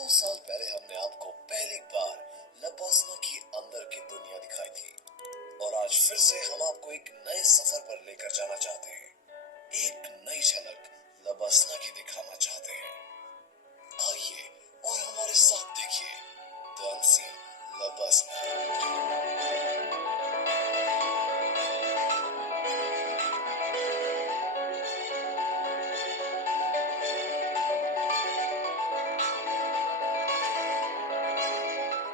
2 साल पहले हमने आपको पहली बार लबासना की अंदर की दुनिया दिखाई थी और आज फिर से हम आपको एक नए सफर पर लेकर जाना चाहते हैं। एक नई झलक लबासना की दिखाना चाहते हैं। आइए और हमारे साथ देखिए द अनसीन लबासना।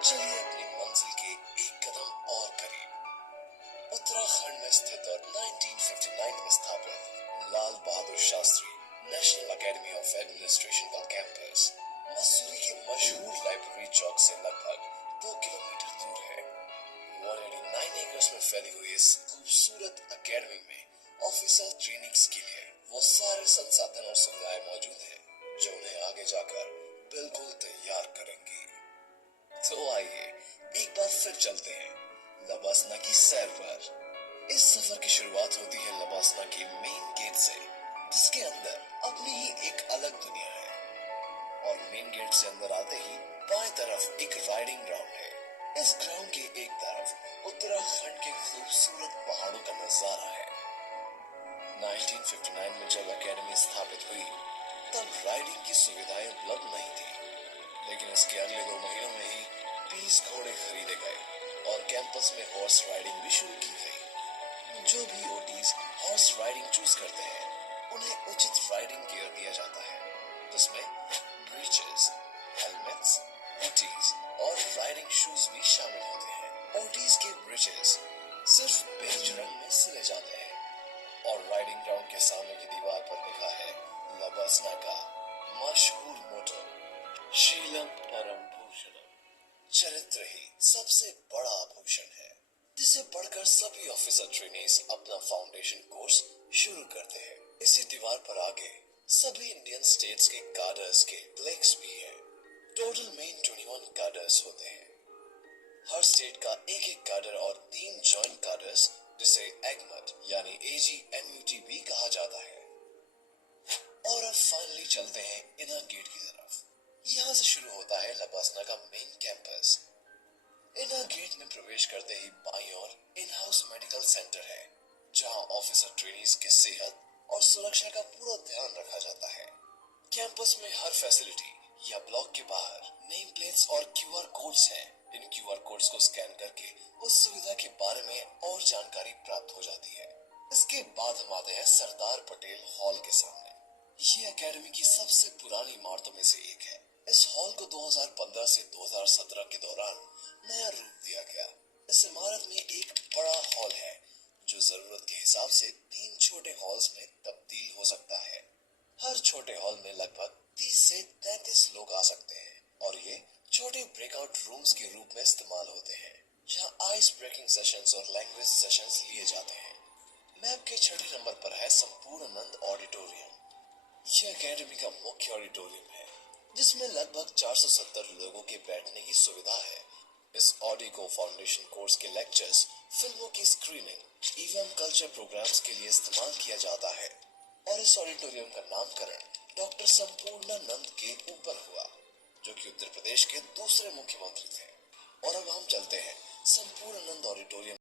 चलिए अपनी मंजिल के एक कदम और करीब उत्तराखंड में स्थित और 1959 में स्थापित Lal Bahadur Shastri national academy of administration का कैंपस मसूरी के मशहूर लाइब्रेरी चौक से लगभग 2 किलोमीटर दूर है। 189 एकर्स में फैली हुई इस खूबसूरत एकेडमी में ऑफिसर ट्रेनिंग्स के लिए वो सारे संसाधन और सुविधाएं मौजूद हैं जो उन्हें आगे जाकर बिल्कुल तैयार करेंगी। तो आइए एक बार फिर चलते हैं लबासना की सैर पर। इस सफर की शुरुआत होती है लबासना के मेन गेट से, जिसके अंदर अपनी ही एक अलग दुनिया है। और मेन गेट से अंदर आते ही बाएं तरफ एक राइडिंग ग्राउंड है। इस ग्राउंड के एक तरफ उत्तराखंड के खूबसूरत पहाड़ों का नजारा है। 1959 में जब एकेडमी स्थापित हुई तब राइडिंग की सुविधाएं उपलब्ध नहीं थी, लेकिन इसके अगले 2 महीनों में ही 20 घोड़े खरीदे गए और कैंपस में हॉर्स राइडिंग भी शुरू की गई। जो भी ओटीज हॉर्स राइडिंग चूज करते हैं उन्हें उचित राइडिंग गियर दिया जाता है, जिसमें ब्रीचेस, हेलमेट्स, ओटीज और राइडिंग शूज भी शामिल होते हैं। ओटीज के ब्रीचेस सिर्फ बेज रंग में सिले जाते हैं और राइडिंग ग्राउंड के सामने की दीवार पर लिखा है लबासना का मशहूर मोटो शीलम परम भूषणम। चरित्र ही सबसे बड़ा आभूषण है, जिसे पढ़कर सभी ऑफिसर ट्रेनीज अपना फाउंडेशन कोर्स शुरू करते हैं। इसी दीवार पर आगे सभी इंडियन स्टेट्स के कार्डर्स के फ्लैग्स भी है। टोटल मेन 21 कार्डर्स होते हैं। हर स्टेट का एक एक कार्डर और 3 जॉइंट कार्डर्स, जिसे एगमट यानी AGMUT भी कहा जाता है। और अब फाइनली चलते हैं इनर गेट की तरफ। यहाँ से शुरू होता है लबासना का मेन कैंपस। इनर गेट में प्रवेश करते ही बाईं ओर इन हाउस मेडिकल सेंटर है, जहाँ ऑफिसर ट्रेनीज की सेहत और सुरक्षा का पूरा ध्यान रखा जाता है। कैंपस में हर फैसिलिटी या ब्लॉक के बाहर नेम प्लेट्स और QR कोड्स हैं। इन QR कोड्स को स्कैन करके उस सुविधा के बारे में और जानकारी प्राप्त हो जाती है। इसके बाद हम आते हैं सरदार पटेल हॉल के सामने। ये एकेडमी की सबसे पुरानी इमारतों में से एक है। इस हॉल को 2015 से 2017 के दौरान नया रूप दिया गया। इस इमारत में एक बड़ा हॉल है जो जरूरत के हिसाब से 3 छोटे हॉल्स में तब्दील हो सकता है। हर छोटे हॉल में लगभग 30 से 33 लोग आ सकते हैं और ये छोटे ब्रेकआउट रूम्स के रूप में इस्तेमाल होते हैं, जहां आइस ब्रेकिंग सेशंस और लैंग्वेज सेशंस लिए जाते हैं। मैप के 6 नंबर पर है संपूर्णानंद ऑडिटोरियम। यह एकेडमी का मुख्य ऑडिटोरियम है, जिसमें लगभग 470 लोगों के बैठने की सुविधा है। इस ऑडी को फाउंडेशन कोर्स के लेक्चर्स, फिल्मों की स्क्रीनिंग एवं कल्चर प्रोग्राम्स के लिए इस्तेमाल किया जाता है। और इस ऑडिटोरियम का नामकरण डॉक्टर संपूर्णानंद के ऊपर हुआ, जो कि उत्तर प्रदेश के दूसरे मुख्यमंत्री थे। और अब हम चलते हैं संपूर्णानंद ऑडिटोरियम